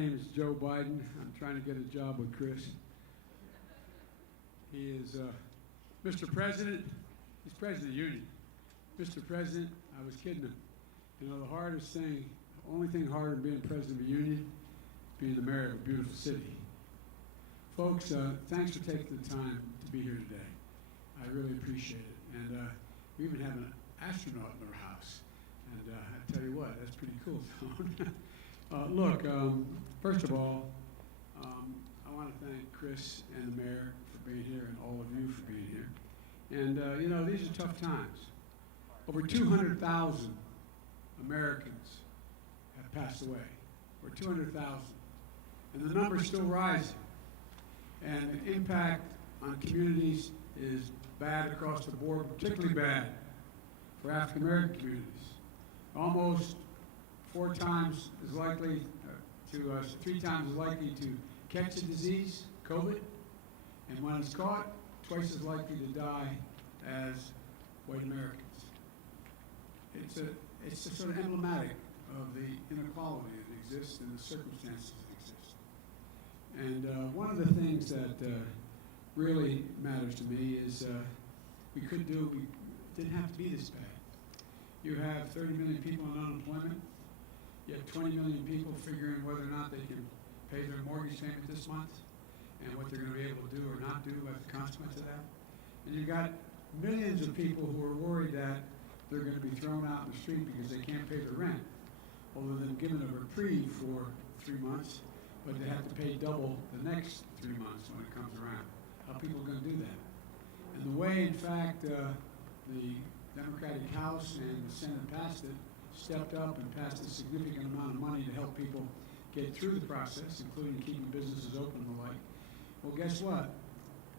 My name is Joe Biden. I'm trying to get a job with Chris. He is Mr. President. He's President of the Union. Mr. President, I was kidding him. You know, the hardest thing, the only thing harder than being President of a union is being the mayor of a beautiful city. Folks, thanks for taking the time to be here today. I really appreciate it. And we even have an astronaut in our house. And I tell you what, that's pretty cool. Look, first of all, I want to thank Chris and the mayor for being here and all of you for being here. And, you know, these are tough times. Over 200,000 Americans have passed away. Over 200,000. And the number's still rising. And the impact on communities is bad across the board, particularly bad for African American communities. Almost 4 times as likely to, 3 times as likely to catch the disease, COVID, and when it's caught, twice as likely to die as white Americans. It's sort of emblematic of the inequality that exists and the circumstances that exist. And one of the things that really matters to me is we didn't have to be this bad. You have 30 million people on unemployment. You have 20 million people figuring whether or not they can pay their mortgage payment this month and what they're going to be able to do or not do as a consequence of that. And you've got millions of people who are worried that they're going to be thrown out in the street because they can't pay their rent, although they've given a reprieve for 3 months, but they have to pay double the next 3 months when it comes around. How are people going to do that? And the way, in fact, the Democratic House and the Senate passed it, stepped up and passed a significant amount of money to help people get through the process, including keeping businesses open and the like. Well, guess what?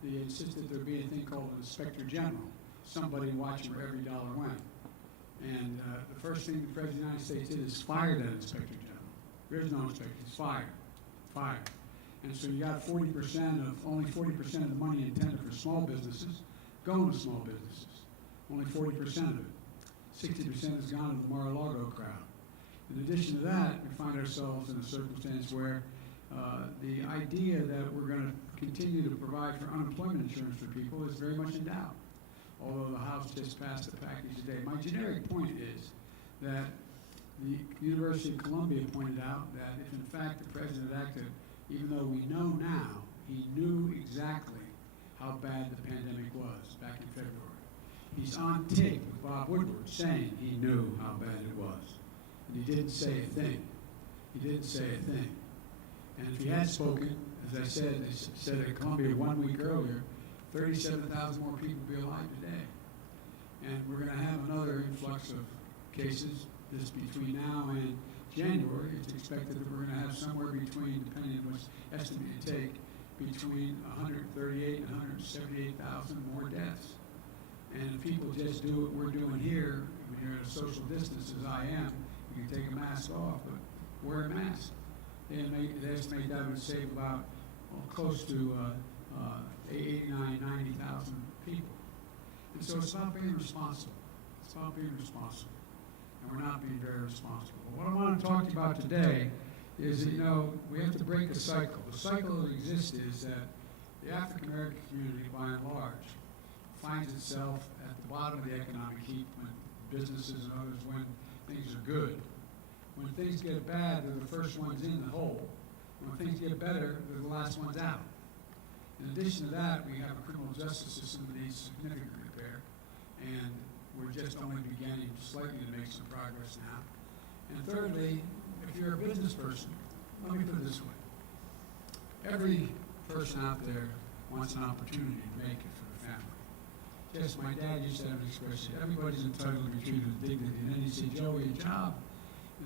They insisted there be a thing called an inspector general, somebody watching where every dollar went. And the first thing the President of the United States did is fire that inspector general. There is no inspector, it's fired. Fired. And so you got only 40% of the money intended for small businesses going to small businesses. Only 40% of it. 60% has gone to the Mar-a-Lago crowd. In addition to that, we find ourselves in a circumstance where the idea that we're going to continue to provide for unemployment insurance for people is very much in doubt, although the House just passed the package today. My generic point is that the University of Columbia pointed out that if in fact the President had acted, even though we know now, he knew exactly how bad the pandemic was back in February. He's on tape with Bob Woodward saying he knew how bad it was. And he didn't say a thing. He didn't say a thing. And if he had spoken, as I said, they said at Columbia 1 week earlier, 37,000 more people would be alive today. And we're going to have another influx of cases between now and January. It's expected that we're going to have somewhere between, depending on which estimate you take, between 138 and 178,000 more deaths. And if people just do what we're doing here, when you're at a social distance as I am, you can take a mask off, but wear a mask. They estimate that would save about close to 89,000, 90,000 people. And so it's about being responsible. It's about being responsible. And we're not being very responsible. But what I want to talk to you about today is that, you know, we have to break a cycle. The cycle that exists is that the African American community, by and large, finds itself at the bottom of the economic heap when businesses and others, when things are good. When things get bad, they're the first ones in the hole. When things get better, they're the last ones out. In addition to that, we have a criminal justice system that needs significant repair, and we're just only beginning slightly to make some progress now. And thirdly, if you're a business person, let me put it this way. Every person out there wants an opportunity to make it for their family. Yes, my dad used to have an expression, everybody's entitled to be treated with dignity. And then he'd say, Joey, a job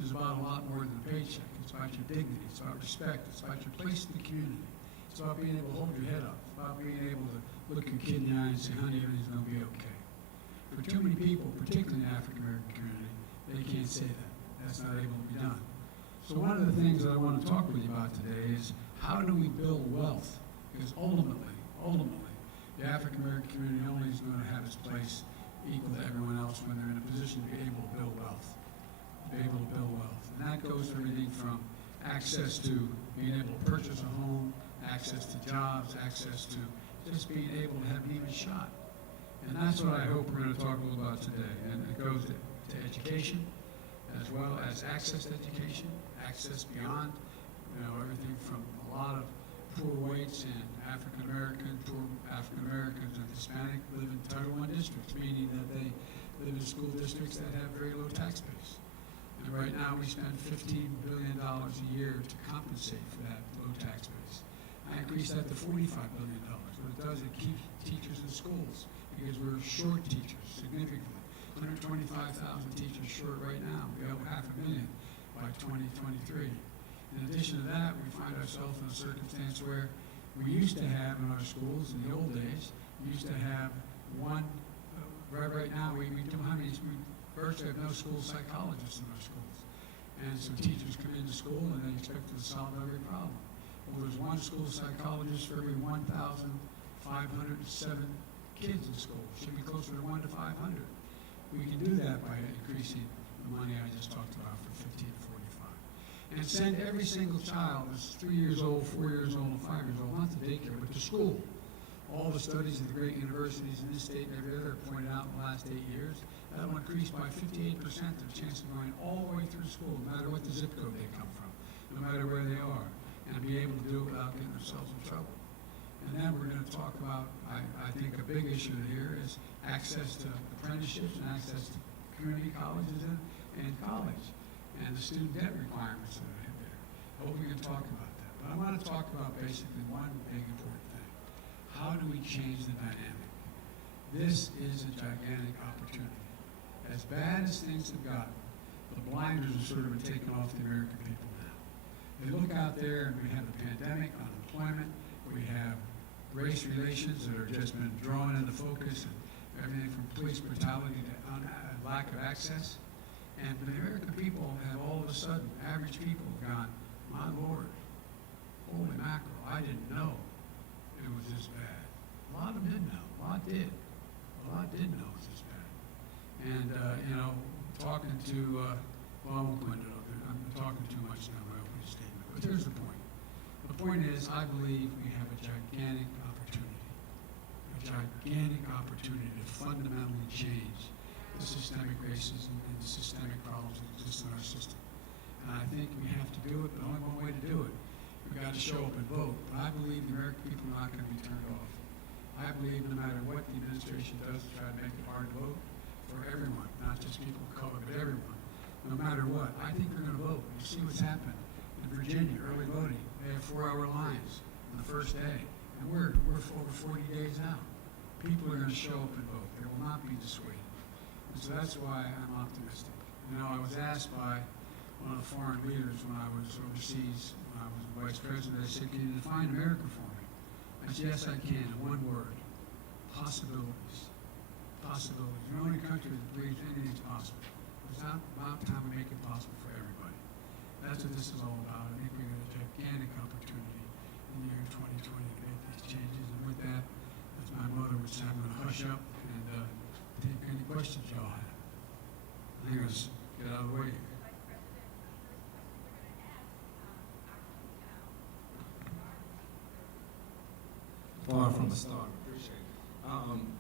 is about a lot more than a paycheck. It's about your dignity. It's about respect. It's about your place in the community. It's about being able to hold your head up. It's about being able to look your kid in the eye and say, honey, everything's going to be okay. For too many people, particularly in the African American community, they can't say that. That's not able to be done. So one of the things that I want to talk with you about today is how do we build wealth? Because ultimately, the African American community only is going to have its place equal to everyone else when they're in a position to be able to build wealth. And that goes to everything from access to being able to purchase a home, access to jobs, access to just being able to have an even shot. And that's what I hope we're going to talk a little about today. And it goes to education, as well as access to education, access beyond, everything from a lot of poor whites and African Americans and Hispanic live in Title I districts, meaning that they live in school districts that have very low tax base. And right now we spend $15 billion a year to compensate for that low tax base. I increased that to $45 billion. What it does, it keeps teachers in schools because we're short teachers significantly. 125,000 teachers short right now. We have 500,000 by 2023. In addition to that, we find ourselves in a circumstance where we used to have in our schools in the old days, we used to have one, right now we don't have any, we virtually have no school psychologists in our schools. And so teachers come into school and they expect to solve every problem. Well, there's one school psychologist for every 1,507 kids in school. Should be closer to 1 to 500. We can do that by increasing the money I just talked about from 15 to 45. And send every single child that's 3 years old, 4 years old, and 5 years old, not to daycare, but to school. All the studies of the great universities in this state and every other pointed out in the last 8 years, that will increase by 58% the chance of going all the way through school, no matter what the zip code they come from, no matter where they are, and be able to do it without getting themselves in trouble. And then we're going to talk about, I think a big issue here is access to apprenticeships and access to community colleges and college, and the student debt requirements that are there. I hope we can talk about that. But I want to talk about basically one big important thing. How do we change the dynamic? This is a gigantic opportunity. As bad as things have gotten, the blinders have sort of been taken off the American people now. They look out there and we have a pandemic, unemployment, we have race relations that are just been drawn into focus, and everything from police brutality to lack of access. And the American people have all of a sudden, average people have gone, my Lord, holy mackerel, I didn't know it was this bad. A lot of them didn't know, a lot did. A lot didn't know it was this bad. And, talking to, well, I won't go into it, I'm talking too much now in my opening statement, but here's the point. The point is, I believe we have a gigantic opportunity to fundamentally change the systemic racism and the systemic problems that exist in our system. And I think we have to do it, but only one way to do it. We've got to show up and vote. But I believe the American people are not going to be turned off. I believe no matter what the administration does to try to make it hard to vote for everyone, not just people of color, but everyone, no matter what, I think they're going to vote. You see what's happened in Virginia, early voting. They have 4-hour lines on the first day. And we're over 40 days out. People are going to show up and vote. They will not be dissuaded. And so that's why I'm optimistic. I was asked by one of the foreign leaders when I was overseas, when I was vice president, I said, can you define America for me? I said, yes, I can, in one word. Possibilities. Possibilities. You're the only country that believes anything's possible. It's not about time we make it possible for everybody. That's what this is all about. I think we have a gigantic opportunity in the year 2020 to make these changes. And with that, as my mother would say, I'm going to hush up and take any questions y'all have. I think let's get out of the way here. Far from the start. Appreciate it.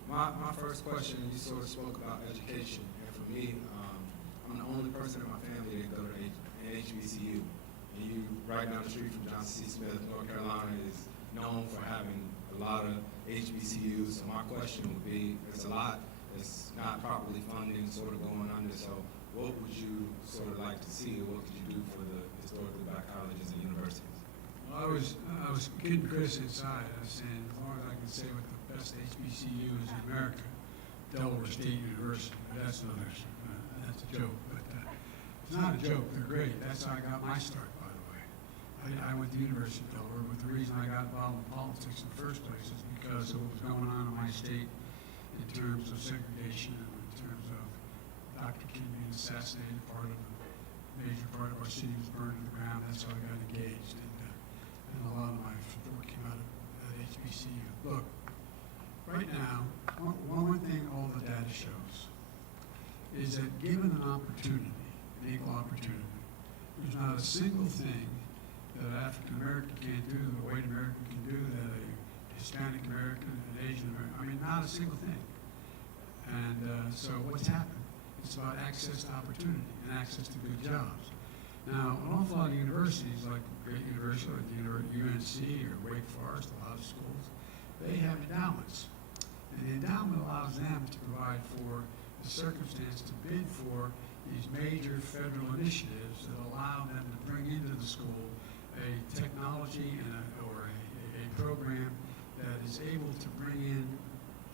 My first question, you sort of spoke about education, and for me, I'm the only person in my family that go to an HBCU. And you, right down the street from Johnson C. Smith, North Carolina, is known for having a lot of HBCUs. So my question would be, there's a lot that's not properly funded, sort of going under. So what would you sort of like to see, or what could you do for the historically black colleges and universities? Well, I was getting Chris inside. I was saying, as long as I can say what the best HBCU is in America, Delaware State University. That's another, that's a joke, but it's not a joke. They're great. That's how I got my start, by the way. I went to the University of Delaware, but the reason I got involved in politics in the first place is because of what was going on in my state in terms of segregation and in terms of Dr. King being assassinated. Major part of our city was burned to the ground. That's how I got engaged. And a lot of my support came out of HBCU. Look, right now, one thing all the data shows is that given an opportunity, an equal opportunity, there's not a single thing that that an African American can't do, that a white American can do, that a Hispanic American, an Asian American, I mean, not a single thing. And so what's happened? It's about access to opportunity and access to good jobs. Now, an awful lot of universities, like great universities like UNC or Wake Forest, a lot of schools, they have endowments. And the endowment allows them to provide for the circumstance to bid for these major federal initiatives that allow them to bring into the school a technology or a program that is able to bring in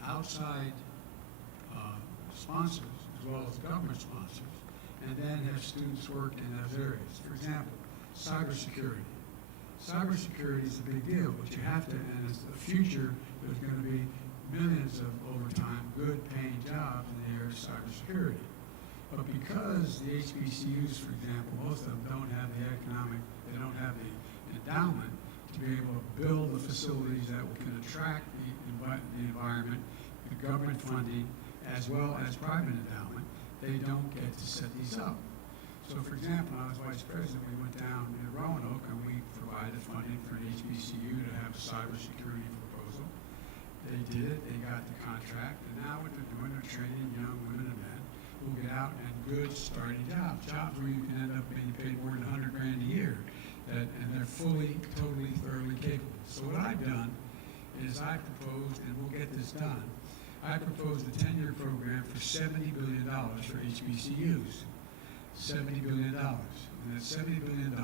outside sponsors as well as government sponsors, and then have students work in those areas. For example, cybersecurity. Cybersecurity is a big deal, but you have to, and it's the future, there's going to be millions of, over time, good paying jobs in the area of cybersecurity. But because the HBCUs, for example, most of them don't have the they don't have the endowment to be able to build the facilities that can attract the environment, the government funding, as well as private endowment, they don't get to set these up. So for example, when I was vice president, we went down in Roanoke and we provided funding for an HBCU to have a cybersecurity proposal. They did it, they got the contract, and now what they're doing, they're training young women and men who get out and good starting jobs where you can end up being paid more than $100 grand a year, and they're fully, totally, thoroughly capable. So what I've done is I proposed, and we'll get this done, I proposed a 10-year program for $70 billion for HBCUs. $70 billion. And that $70 billion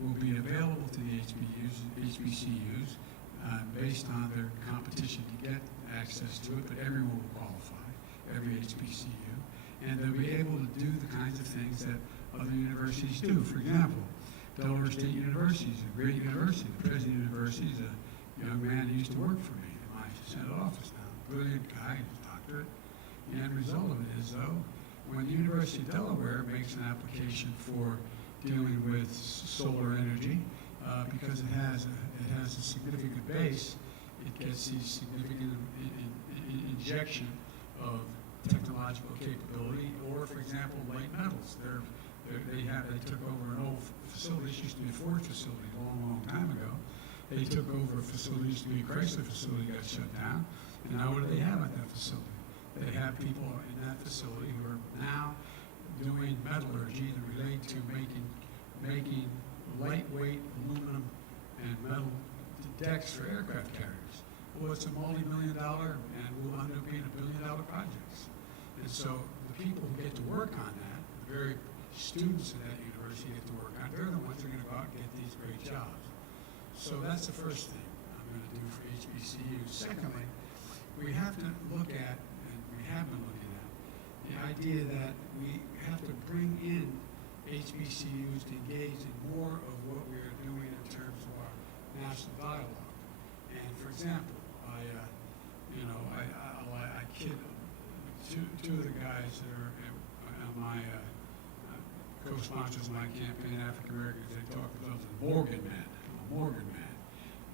will be available to the HBCUs based on their competition to get access to it, but everyone will qualify, every HBCU. And they'll be able to do the kinds of things that other universities do. For example, Delaware State University is a great university. The president of the university is a young man who used to work for me in my Senate office now. Brilliant guy, doctorate. The end result of it is, though, when the University of Delaware makes an application for dealing with solar energy, because it has a significant base, it gets these significant injection of technological capability, or for example, light metals. They took over an old facility. This used to be a Ford facility a long, long time ago. They took over a facility, used to be a Chrysler facility, got shut down, and now what do they have at that facility? They have people in that facility who are now doing metallurgy that relate to making lightweight aluminum and metal decks for aircraft carriers. Well, it's a multi-million-dollar and will end up being $1 billion projects. And so the people who get to work on that, the very students in that university get to work on, they're the ones who are going to go out and get these great jobs. So that's the first thing I'm going to do for HBCUs. Secondly, we have to look at, and we have been looking at, the idea that we have to bring in HBCUs to engage in more of what we are doing in terms of our national dialogue. And for example, I kid two of the guys that are my co-sponsors of my campaign, African Americans. They talk themselves as Morgan Man. I'm a Morgan Man.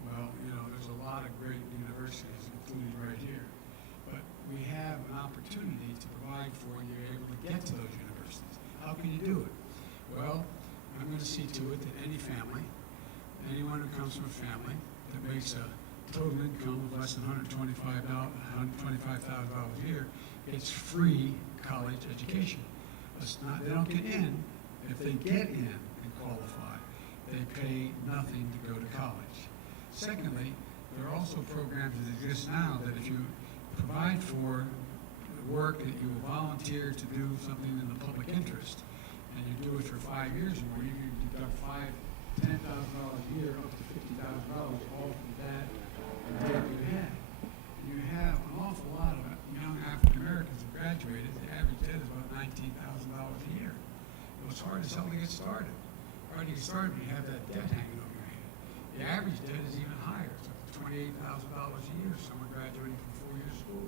Well, there's a lot of great universities, including right here. But we have an opportunity to provide for you able to get to those universities. How can you do it? Well, I'm going to see to it that any family, anyone who comes from a family that makes a total income of less than $125,000 a year gets free college education. They don't get in. If they get in and qualify, they pay nothing to go to college. Secondly, there are also programs that exist now that if you provide for work that you will volunteer to do something in the public interest, and you do it for 5 years or more, you can deduct $10,000 a year up to $50,000 all from that debt you have. You have an awful lot of young African Americans who graduated. The average debt is about $19,000 a year. It was hard as hell to get started. Hard to get started when you have that debt hanging over your head. The average debt is even higher. It's up to $28,000 a year, someone graduating from 4 years school.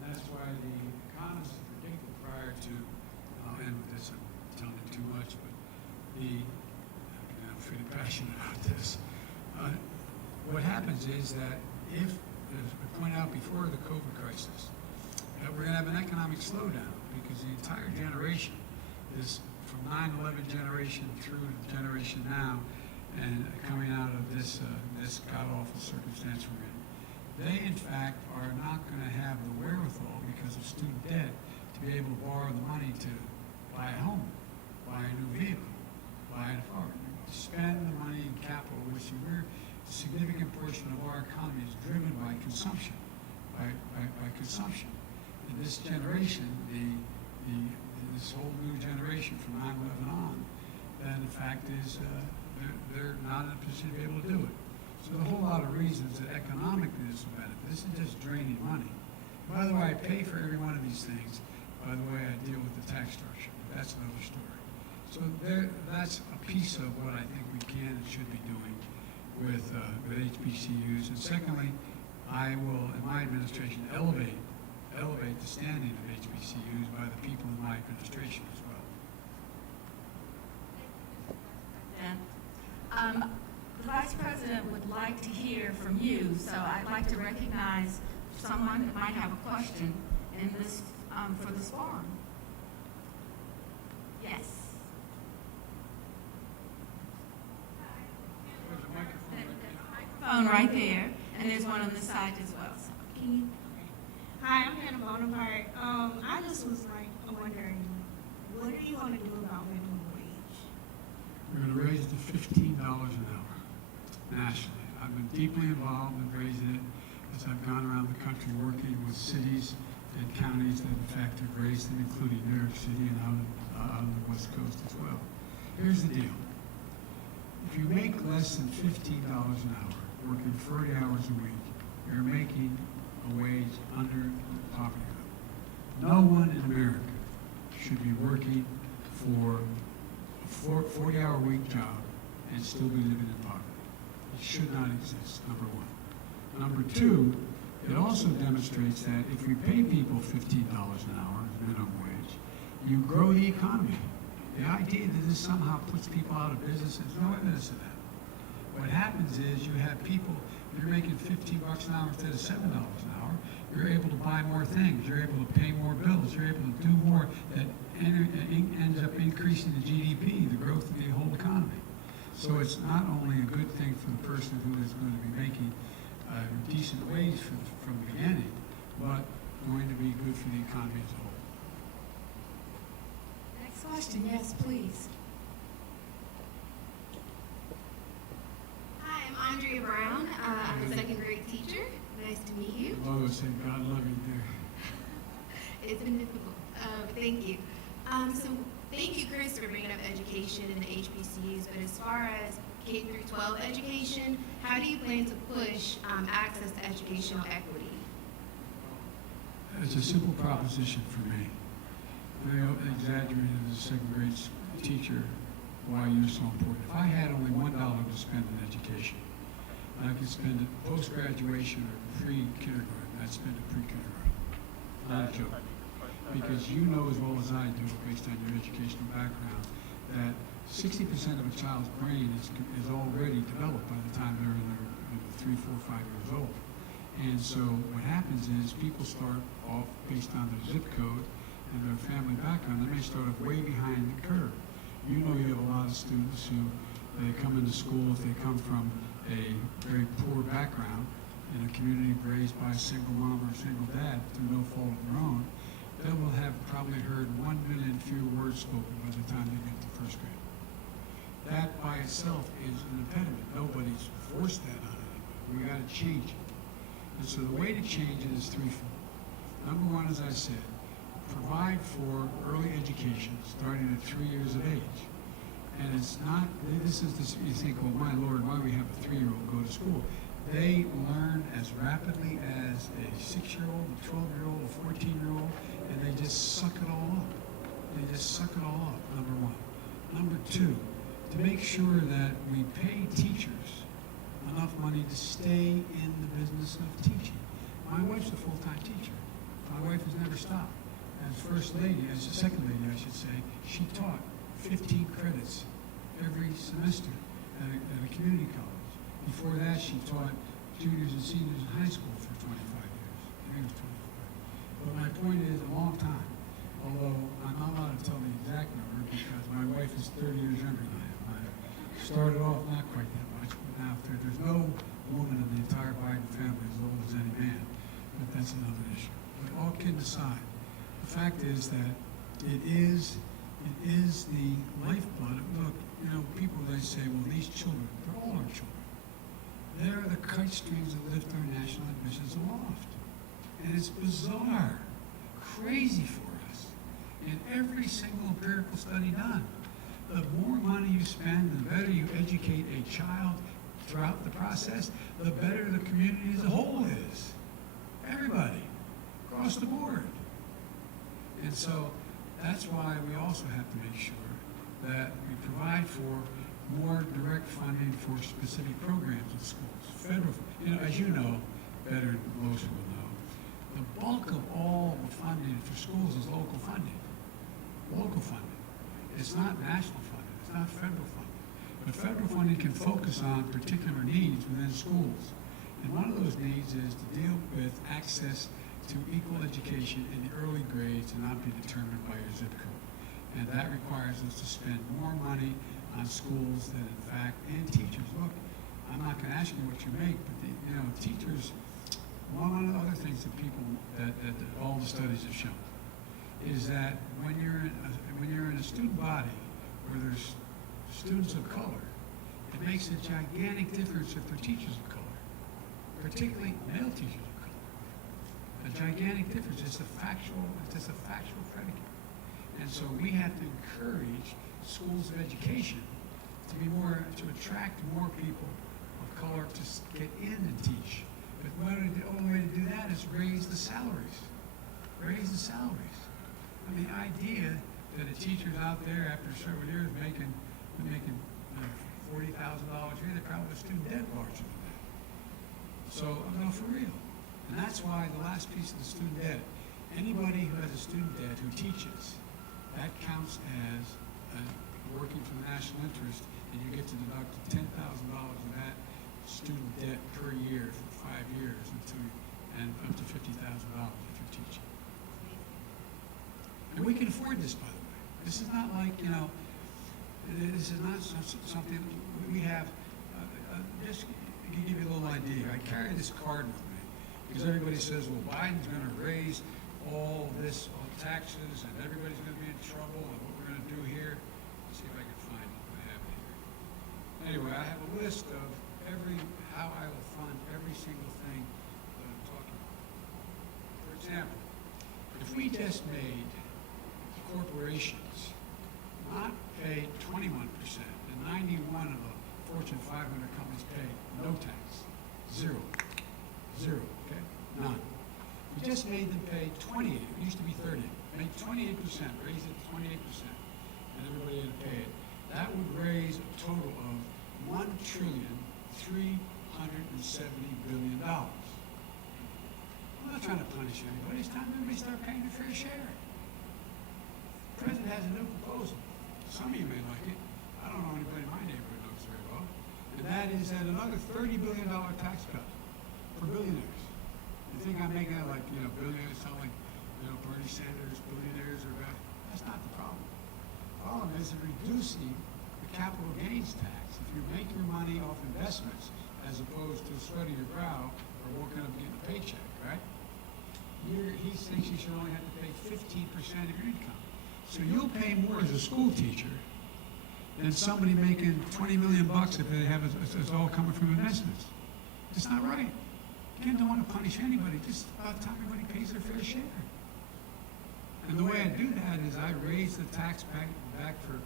And that's why the economists have predicted prior to, I'll end with this, I'm telling you too much, but I'm feeling passionate about this. What happens is that if, as I pointed out before the COVID crisis, that we're going to have an economic slowdown because the entire generation, this from 9/11 generation through the generation now, and coming out of this god-awful circumstance we're in, they in fact are not going to have the wherewithal because of student debt to be able to borrow the money to buy a home, buy a new vehicle, buy an apartment, spend the money in capital, which a significant portion of our economy is driven by consumption, by consumption. In this generation, this whole new generation from 9/11 on, then the fact is they're not in a position to be able to do it. So there's a whole lot of reasons that economically this will benefit. This is just draining money. By the way, I pay for every one of these things by the way I deal with the tax structure. But that's another story. So that's a piece of what I think we can and should be doing with HBCUs. And secondly, I will, in my administration, elevate the standing of HBCUs by the people in my administration as well. The Vice President would like to hear from you, so I'd like to recognize someone that might have a question in this for this forum. Yes. There's a microphone right there. Phone right there, and there's one on this side as well. So can you? Hi, I'm Hannah Bonaparte. I just was wondering, what are you going to do about minimum wage? We're going to raise it to $15 an hour nationally. I've been deeply involved in raising it as I've gone around the country working with cities and counties that in fact have raised it, including New York City and out on the West Coast as well. Here's the deal. If you make less than $15 an hour, working 40 hours a week, you're making a wage under the poverty level. No one in America should be working for a 40-hour-a-week job and still be living in poverty. It should not exist, number one. Number two, it also demonstrates that if we pay people $15 an hour as minimum wage, you grow the economy. The idea that this somehow puts people out of business, there's no evidence of that. What happens is you have people, you're making $15 an hour instead of $7 an hour, you're able to buy more things, you're able to pay more bills, you're able to do more that ends up increasing the GDP, the growth of the whole economy. So it's not only a good thing for the person who is going to be making a decent wage from the beginning, but going to be good for the economy as a whole. Next question, yes, please. Hi, I'm Andrea Brown. I'm a second grade teacher. Nice to meet you. Lois said, God love you, dear. It's been difficult, but thank you. So thank you, Chris, for bringing up education and the HBCUs, but as far as K through 12 education, how do you plan to push access to educational equity? It's a simple proposition for me. I exaggerated as a second grade teacher why you're so important. If I had only $1 to spend in education, and I could spend it post-graduation or pre-kindergarten, I'd spend it pre-kindergarten. Not a joke. Because you know as well as I do, based on your educational background, that 60% of a child's brain is already developed by the time they're in 3, 4, 5 years old. And so what happens is people start off based on their zip code and their family background. They may start off way behind the curve. You know you have a lot of students who, they come into school, if they come from a very poor background in a community raised by a single mom or a single dad through no fault of their own, they will have probably heard 1 million fewer words spoken by the time they get to first grade. That by itself is an impediment. Nobody's forced that on anybody. We got to change it. And so the way to change it is threefold. Number one, as I said, provide for early education starting at 3 years of age. And it's not, you think, well, my Lord, why do we have a 3-year-old go to school? They learn as rapidly as a 6-year-old, a 12-year-old, a 14-year-old, and they just suck it all up. They just suck it all up, number one. Number two, to make sure that we pay teachers enough money to stay in the business of teaching. My wife's a full-time teacher. My wife has never stopped. As first lady, as a second lady, I should say, she taught 15 credits every semester at a community college. Before that, she taught juniors and seniors in high school for 25 years. I think it was 25. But my point is, a long time. Although I'm not allowed to tell the exact number because my wife is 30 years younger than I am. Started off not quite that much, but now there's no woman in the entire Biden family as old as any man, but that's another issue. But all kidding aside, the fact is that it is the lifeblood. Look, you know, people, they say, well, these children, they're all our children. They're the kite strings that lift our national admissions aloft. And it's bizarre, crazy for us. In every single empirical study done, the more money you spend, the better you educate a child throughout the process, the better the community as a whole is. Everybody, across the board. And so that's why we also have to make sure that we provide for more direct funding for specific programs in schools. Federal, you know, as you know, better than most people know, the bulk of all the funding for schools is local funding. Local funding. It's not national funding. It's not federal funding. But federal funding can focus on particular needs within schools. And one of those needs is to deal with access to equal education in the early grades and not be determined by your zip code. And that requires us to spend more money on schools that, in fact, and teachers. Look, I'm not going to ask you what you make, but you know, teachers. One of the other things that people that all the studies have shown is that when you're in a student body where there's students of color, it makes a gigantic difference if they're teachers of color, particularly male teachers of color. A gigantic difference. It's just a factual predicate. And so we have to encourage schools of education to attract more people of color to get in and teach. But the only way to do that is raise the salaries. Raise the salaries. I mean, the idea that a teacher's out there after several years making $40,000 a year, they're probably student debt larger than that. So, no, for real. And that's why the last piece of the student debt, anybody who has a student debt who teaches, that counts as working for the national interest, and you get to deduct $10,000 of that student debt per year for 5 years and up to $50,000 if you're teaching. And we can afford this, by the way. This is not like, you know, this is not something we have. Just to give you a little idea, I carry this card with me because everybody says, well, Biden's going to raise all taxes and everybody's going to be in trouble and what we're going to do here. Let's see if I can find what I have here. Anyway, I have a list of how I will fund every single thing that I'm talking about. For example, if we just made corporations not pay 21%, and 91 of the Fortune 500 companies pay no tax, zero, okay, none. We just made them pay 28, it used to be 30, made 28%, raise it to 28%, and everybody had to pay it. That would raise a total of $1,370 billion. I'm not trying to punish anybody. It's time everybody start paying their fair share. The president has a new proposal. Some of you may like it. I don't know anybody in my neighborhood knows very well. And that is that another $30 billion tax cut for billionaires. You think I'm making that like, you know, billionaires sound like, you know, Bernie Sanders, billionaires or that? That's not the problem. The problem is reducing the capital gains tax. If you make your money off investments as opposed to sweating your brow or working up getting a paycheck, right? He thinks you should only have to pay 15% of your income. So you'll pay more as a school teacher than somebody making $20 million if they have it's all coming from investments. It's not right. Again, don't want to punish anybody. Just about time everybody pays their fair share. And the way I do that is I raise the tax back for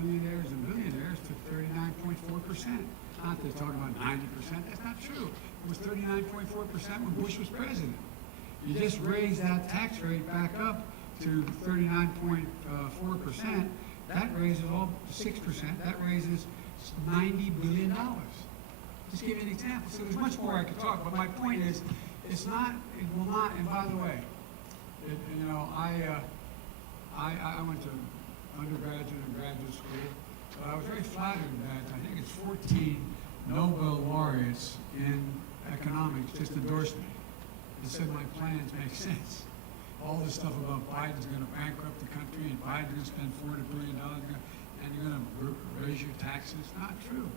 millionaires and billionaires to 39.4%. Not they're talking about 90%. That's not true. It was 39.4% when Bush was president. You just raise that tax rate back up to 39.4%. That raises all 6%. That raises $90 billion. Just give you an example. So there's much more I could talk, but my point is, it will not. And by the way, I went to undergraduate and graduate school, but I was very flattered that I think it's 14 Nobel laureates in economics just endorsed me and said my plans make sense. All this stuff about Biden's going to bankrupt the country and Biden's going to spend $400 billion. and you're gonna raise your taxes. Not true.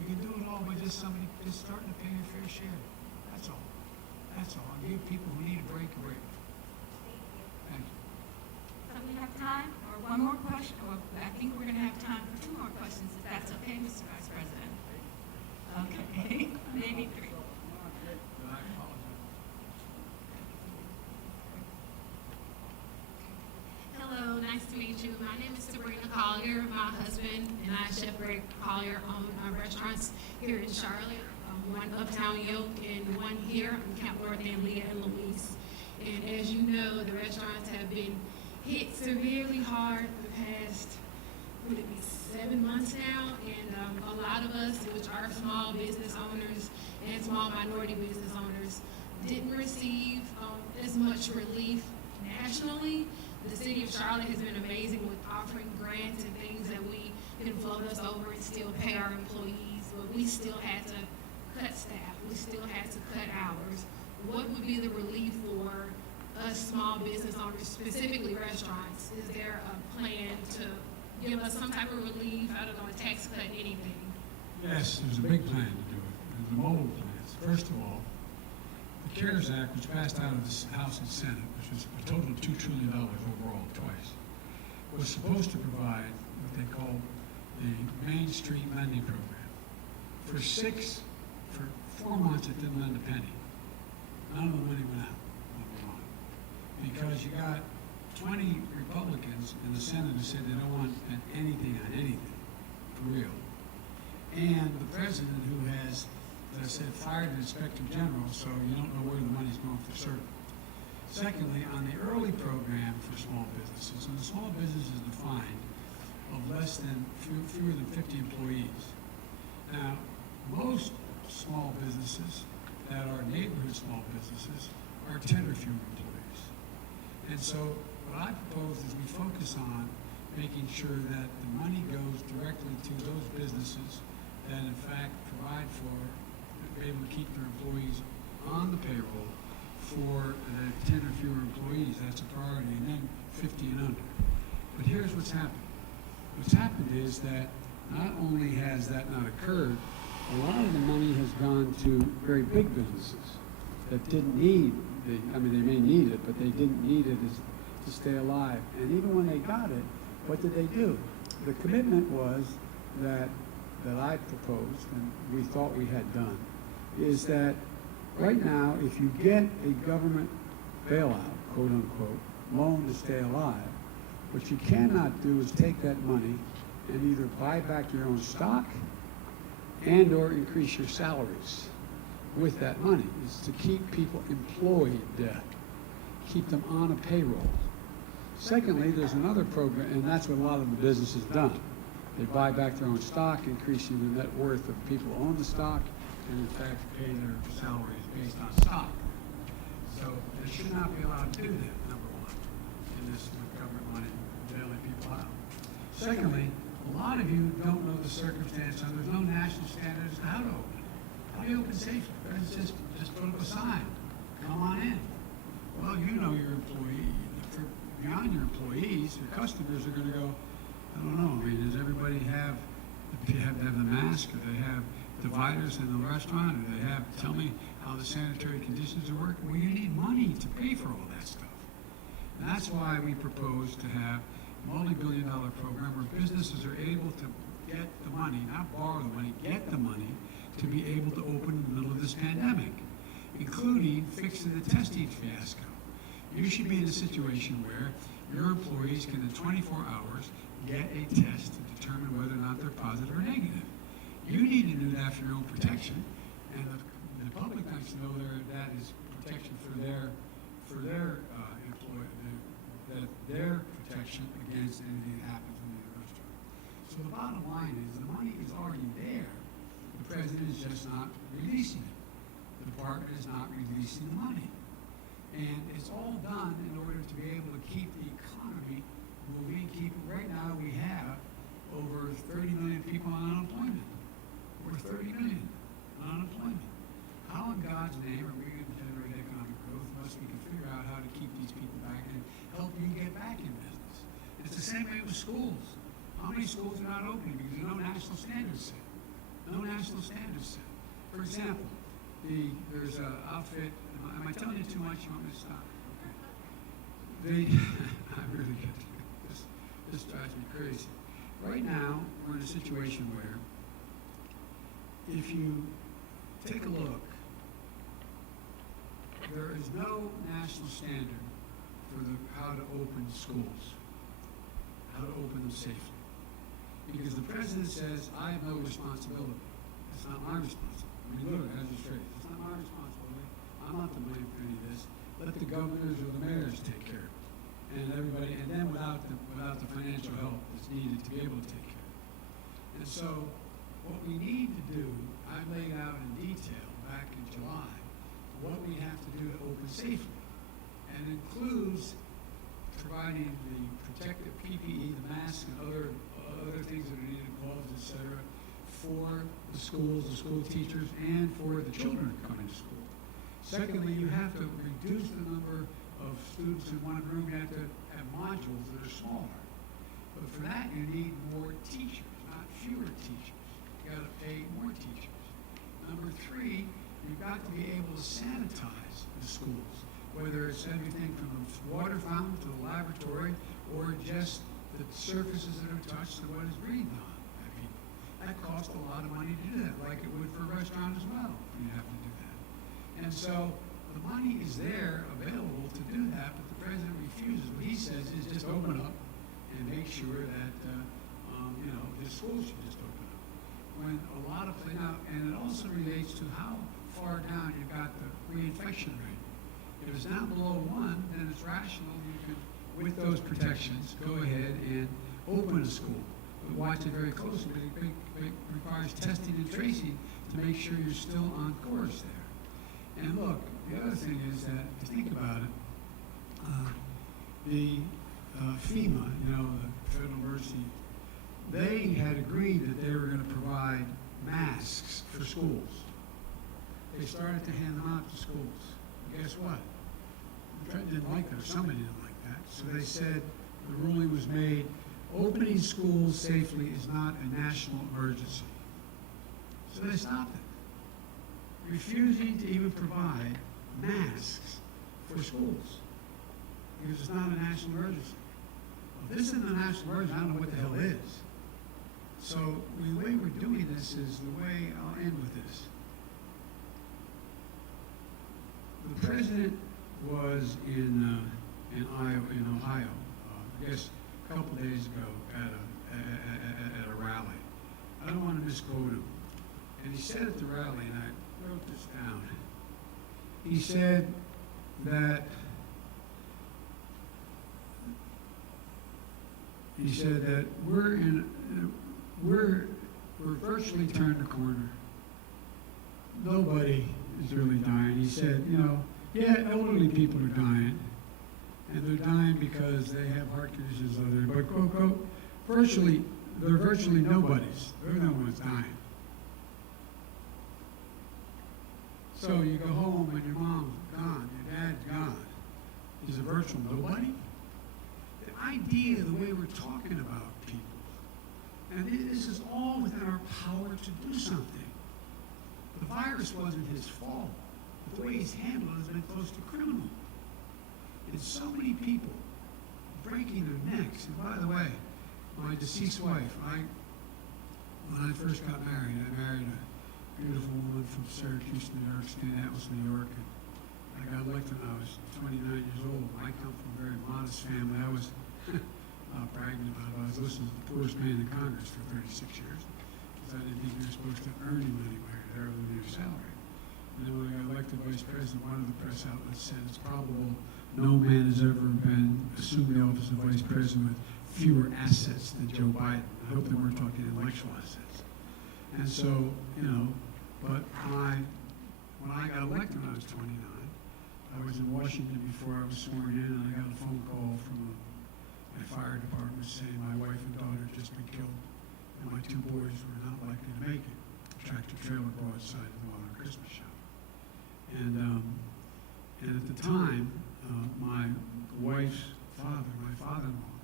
You can do it all by just starting to pay your fair share. That's all. That's all. And give people who need a break a break. Thank you. So we have time for one more question, or I think we're going to have time for two more questions, if that's okay, Mr. Vice President. Okay, maybe three. I apologize. Hello, nice to meet you. My name is Sabrina Collier. My husband and I, Chef Greg Collier, own restaurants here in Charlotte. One Uptown Yoke and one here on Camp North and Leah and Louise. And as you know, the restaurants have been hit severely hard the past, would it be 7 months now? And a lot of us, which are small business owners and small minority business owners, didn't receive as much relief nationally. The city of Charlotte has been amazing with offering grants and things that we can float us over and still pay our employees, but we still had to cut staff, we still had to cut hours. What would be the relief for us small business owners, specifically restaurants? Is there a plan to give us some type of relief? I don't know, a tax cut, anything? Yes, there's a big plan to do it. There's the mobile plans. First of all, the CARES Act, which passed out of the House and Senate, which was a total of $2 trillion overall twice, was supposed to provide what they call the Main Street Lending Program. For 4 months, it didn't lend a penny. None of the money went out, number one. Because you got 20 Republicans in the Senate who said they don't want anything on anything, for real. And the president who has, as I said, fired the inspector general, so you don't know where the money's going for certain. Secondly, on the early program for small businesses, and the small business is defined of fewer than 50 employees. Now, most small businesses that are neighborhood small businesses are 10 or fewer employees. And so what I propose is we focus on making sure that the money goes directly to those businesses that in fact provide for, be able to keep their employees on the payroll for 10 or fewer employees. That's a priority, and then 50 and under. But here's what's happened. What's happened is that not only has that not occurred, a lot of the money has gone to very big businesses that didn't need they may need it, but they didn't need it to stay alive. And even when they got it, what did they do? The commitment was that I proposed, and we thought we had done, is that right now, if you get a government bailout, quote unquote, loan to stay alive, what you cannot do is take that money and either buy back your own stock and or increase your salaries with that money. Is to keep people employed, keep them on a payroll. Secondly, there's another program, and that's what a lot of the businesses done. They buy back their own stock, increasing the net worth of people who own the stock, and in fact pay their salaries based on stock. So they should not be allowed to do that, number one, in this government money bailing people out. Secondly, a lot of you don't know the circumstance, and there's no national standard as to how to open. How do you open safely? It's just put up a sign, come on in. Well, you know your employee. Beyond your employees, your customers are going to go, I don't know, does everybody have to have the mask, or they have dividers in the restaurant, or they have, tell me how the sanitary conditions are working? Well, you need money to pay for all that stuff. And that's why we propose to have a multi-billion-dollar program where businesses are able to get the money, not borrow the money, get the money to be able to open in the middle of this pandemic, including fixing the testing fiasco. You should be in a situation where your employees can in 24 hours get a test to determine whether or not they're positive or negative. You need to do that for your own protection, and the public needs to know that is protection for their employee, that their protection against anything that happens in the restaurant. So the bottom line is the money is already there. The president is just not releasing it. The department is not releasing the money. And it's all done in order to be able to keep the economy moving. Right now we have over 30 million people on unemployment. Over 30 million on unemployment. How in God's name are we going to generate economic growth unless we can figure out how to keep these people back and help you get back in business? It's the same way with schools. How many schools are not opening because there's no national standards set? No national standards set. For example, there's an outfit, am I telling you too much? You want me to stop? Okay. I really get this drives me crazy. Right now, we're in a situation where if you take a look, there is no national standard for how to open schools, how to open them safely. Because the president says, I have no responsibility. It's not my responsibility. I mean, literally, as a phrase, it's not my responsibility. I'm not to blame for any of this. Let the governors or the mayors take care of it. And everybody, and then without the financial help that's needed to be able to take care of it. And so, what we need to do, I laid out in detail back in July, what we have to do to open safely. And includes providing the protective PPE, the masks, and other things that are needed, gloves, etc., for the schools, the school teachers, and for the children coming to school. Secondly, you have to reduce the number of students in one room. You have to have modules that are smaller. But for that, you need more teachers, not fewer teachers. You got to pay more teachers. Number three, you've got to be able to sanitize the schools, whether it's everything from the water fountain to the laboratory, or just the surfaces that are touched and what is breathed on by people. That costs a lot of money to do that, like it would for a restaurant as well. You have to do that. And so the money is there available to do that, but the president refuses. What he says is just open up and make sure that the schools should just open up. When a lot of now, and it also relates to how far down you've got the reinfection rate. If it's down below 1, then it's rational. You can, with those protections, go ahead and open a school. But watch it very closely. It requires testing and tracing to make sure you're still on course there. And look, the other thing is that, if you think about it, the FEMA, the Federal Emergency, they had agreed that they were going to provide masks for schools. They started to hand them out to schools. Guess what? The president didn't like that, or somebody didn't like that. So they said the ruling was made, opening schools safely is not a national emergency. So they stopped it, refusing to even provide masks for schools because it's not a national emergency. Well, if this isn't a national emergency, I don't know what the hell is. So the way we're doing this is the way I'll end with this. The president was in Ohio, I guess a couple days ago at a rally. I don't want to misquote him. And he said at the rally, and I wrote this down. He said that we're virtually turned the corner. Nobody is really dying. He said, elderly people are dying, and they're dying because they have heart conditions, but quote, they're virtually nobodies. They're no one's dying. So you go home and your mom's gone, your dad's gone. He's a virtual nobody. The idea, the way we're talking about people, and this is all within our power to do something. The virus wasn't his fault. But the way he's handled it has been close to criminal. And so many people breaking their necks. And by the way, my deceased wife, when I first got married, I married a beautiful woman from Syracuse, New York, Indianapolis, New York. And I got elected when I was 29 years old. I come from a very modest family. I was not bragging about it. I was listening to the poorest man in Congress for 36 years. Because I didn't think you were supposed to earn him anywhere, there than your salary. And then when I got elected vice president, one of the press outlets said it's probable no man has ever assumed the office of vice president with fewer assets than Joe Biden. I hope they weren't talking intellectual assets. And so, but when I got elected when I was 29, I was in Washington before I was sworn in, and I got a phone call from my fire department saying my wife and daughter had just been killed, and my 2 boys were not likely to make it. Tractor trailer broadside of the Walmart Christmas shop. And at the time, my wife's father, my father-in-law,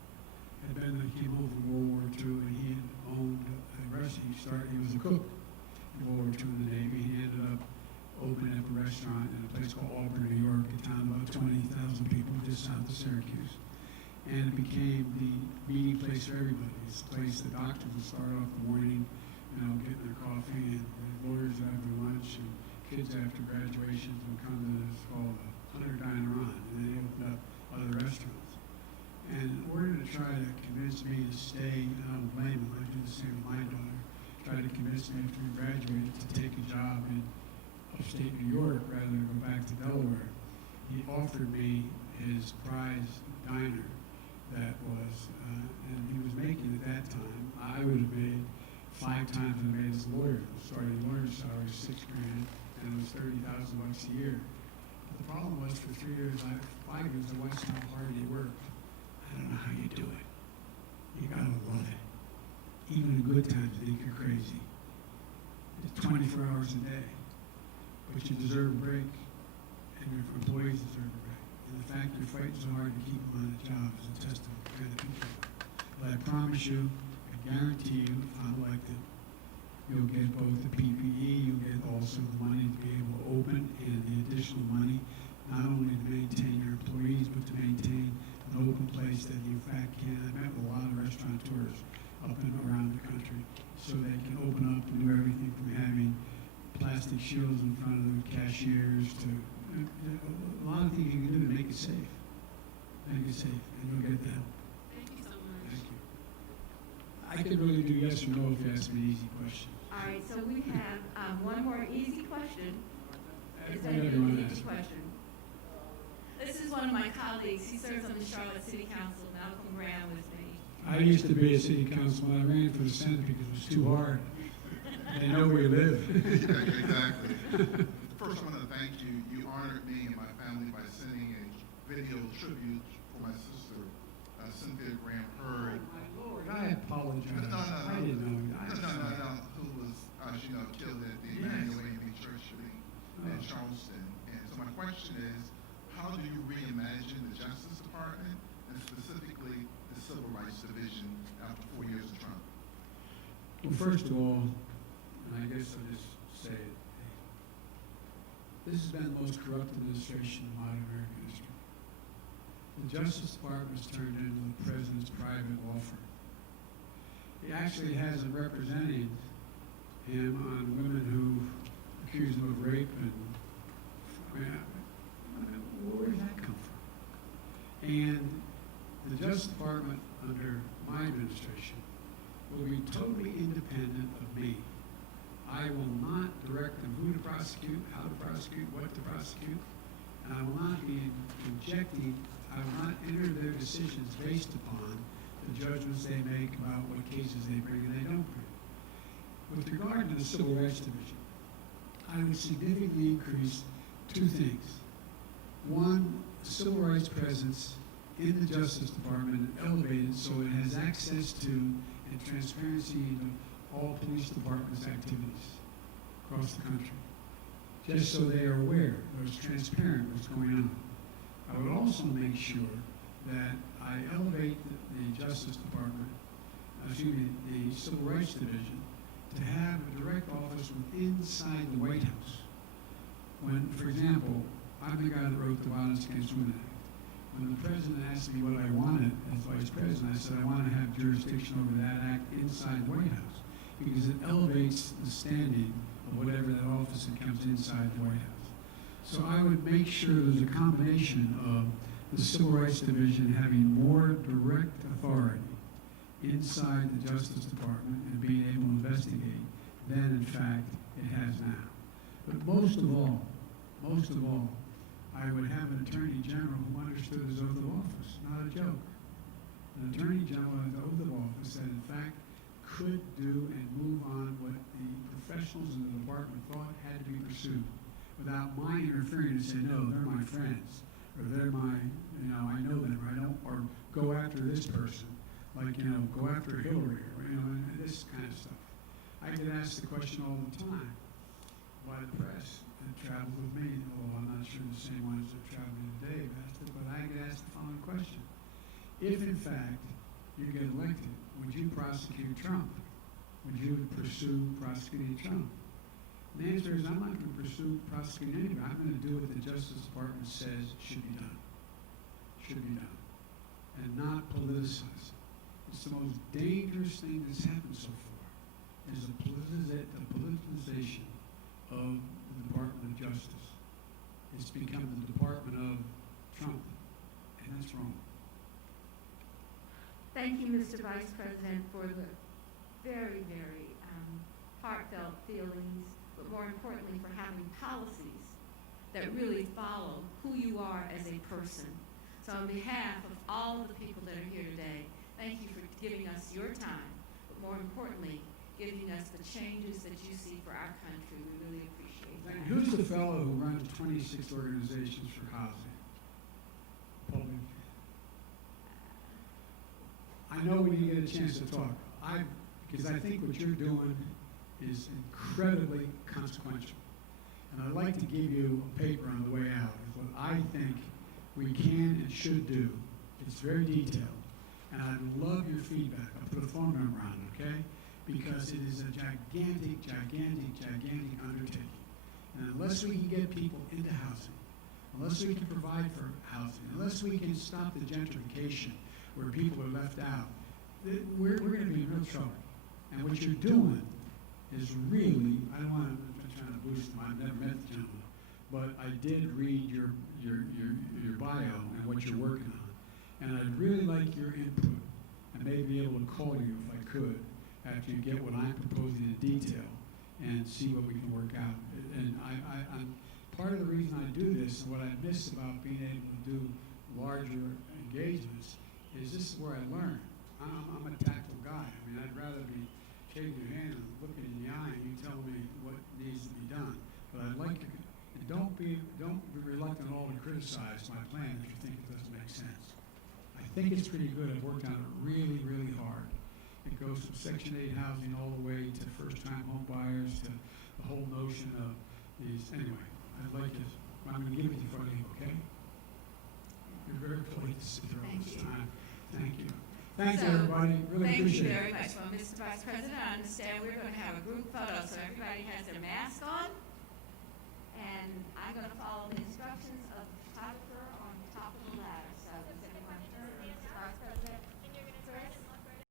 had been, he came home from World War II, and he had owned a restaurant. He was a cook in World War II in the Navy. He ended up opening up a restaurant in a place called Auburn, New York, a town of about 20,000 people just south of Syracuse. And it became the meeting place for everybody. It's a place the doctors would start off the morning, getting their coffee, and lawyers after lunch, and kids after graduations would come to this called the Hunter Diner On, and then they opened up other restaurants. And in order to try to convince me to stay, and I don't blame him, I do the same with my daughter, tried to convince me after we graduated to take a job in upstate New York rather than go back to Delaware. He offered me his prize diner that was, and he was making at that time, I would have made 5 times what I made as a lawyer. Starting lawyer's salary was $6 grand, and it was $30,000 a year. But the problem was for 3 years, 5 years, I watched how hard he worked. I don't know how you do it. You gotta love it. Even in good times, they think you're crazy. It's 24 hours a day, but you deserve a break, and your employees deserve a break. And the fact you're fighting so hard to keep them on the job is a testament to the kind of people. But I promise you, I guarantee you, if I'm elected, you'll get both the PPE, you'll get also the money to be able to open, and the additional money, not only to maintain your employees, but to maintain an open place that you in fact can. I met with a lot of restaurateurs up and around the country, so they can open up and do everything from having plastic shields in front of the cashiers to a lot of things you can do to make it safe. Make it safe, and you'll get that. Thank you so much. Thank you. I could really do yes or no if you ask me an easy question. All right, so we have one more easy question. Is that Whatever you an want to easy ask. question? This is one of my colleagues. He serves on the Charlotte City Council. Malcolm Graham with me. I used to be a city councilman. I ran for the Senate because it was too hard. They know where you live. Exactly. First, I want to thank you. You honored me and my family by sending a video tribute for my sister, Cynthia Graham Hurd. My Lord, I apologize. No, I didn't know. Who was, killed at the Emmanuel AME Church in Charleston. And so my question is, how do you reimagine the Justice Department and specifically the Civil Rights Division after 4 years of Trump? Well, first of all, and I guess I'll just say it, this has been the most corrupt administration in modern American history. The Justice Department was turned into the president's private law firm. He actually has it representing him on women who accuse him of rape and, where did that come from? And the Justice Department under my administration will be totally independent of me. I will not direct them who to prosecute, how to prosecute, what to prosecute, and I will not be injecting, I will not enter their decisions based upon the judgments they make about what cases they bring and they don't bring. With regard to the Civil Rights Division, I would significantly increase 2 things. One, the civil rights presence in the Justice Department elevated so it has access to and transparency into all police departments' activities across the country, just so they are aware, or it's transparent what's going on. I would also make sure that I elevate the Justice Department, the Civil Rights Division, to have a direct office within inside the White House. When, for example, I'm the guy that wrote the Violence Against Women Act. When the president asked me what I wanted as vice president, I said I want to have jurisdiction over that act inside the White House because it elevates the standing of whatever that office that comes inside the White House. So I would make sure there's a combination of the Civil Rights Division having more direct authority inside the Justice Department and being able to investigate than, in fact, it has now. But most of all, I would have an Attorney General who understood his oath of office, not a joke. An Attorney General with the oath of office that, in fact, could do and move on what the professionals in the department thought had to be pursued without my interfering and say, no, they're my friends, or they're my, I know them, or I don't, or go after this person, like, go after Hillary, or, and this kind of stuff. I get asked the question all the time by the press that traveled with me, although I'm not sure the same ones that traveled today have asked it, but I get asked the following question. If, in fact, you get elected, would you prosecute Trump? Would you pursue prosecuting Trump? And the answer is, I'm not going to pursue prosecuting anybody. I'm going to do what the Justice Department says should be done. Should be done. And not politicize it. It's the most dangerous thing that's happened so far, is the politicization of the Department of Justice. It's become the Department of Trump, and that's wrong. Thank you, Mr. Vice President, for the very, very heartfelt feelings, but more importantly, for having policies that really follow who you are as a person. So on behalf of all of the people that are here today, thank you for giving us your time, but more importantly, giving us the changes that you see for our country. We really appreciate that. Who's the fellow who runs 26 organizations for housing? Public. I know when you get a chance to talk, because I think what you're doing is incredibly consequential. And I'd like to give you a paper on the way out, is what I think we can and should do. It's very detailed. And I'd love your feedback. I'll put a phone number on it, okay? Because it is a gigantic, gigantic, gigantic undertaking. And unless we can get people into housing, unless we can provide for housing, unless we can stop the gentrification where people are left out, we're going to be in real trouble. And what you're doing is really, I don't want to try to boost him, I've never met the gentleman, but I did read your bio and what you're working on. And I'd really like your input, and maybe be able to call you if I could, after you get what I'm proposing in detail, and see what we can work out. And I'm part of the reason I do this, and what I miss about being able to do larger engagements, is this is where I learn. I'm a tactile guy. I mean, I'd rather be shaking your hand and looking in the eye and you tell me what needs to be done. But I'd like to, and don't be reluctant at all to criticize my plan if you think it doesn't make sense. I think it's pretty good. I've worked on it really, really hard. It goes from Section 8 housing all the way to first-time home buyers to the whole notion of these. Anyway, I'd like to, I'm going to give it to you for you, okay? You're very polite to sit there all this time. Thank you. Thanks, everybody. Really thank appreciate you it. very much. Well, Mr. Vice President, I understand we're going to have a group photo, so everybody has their mask on.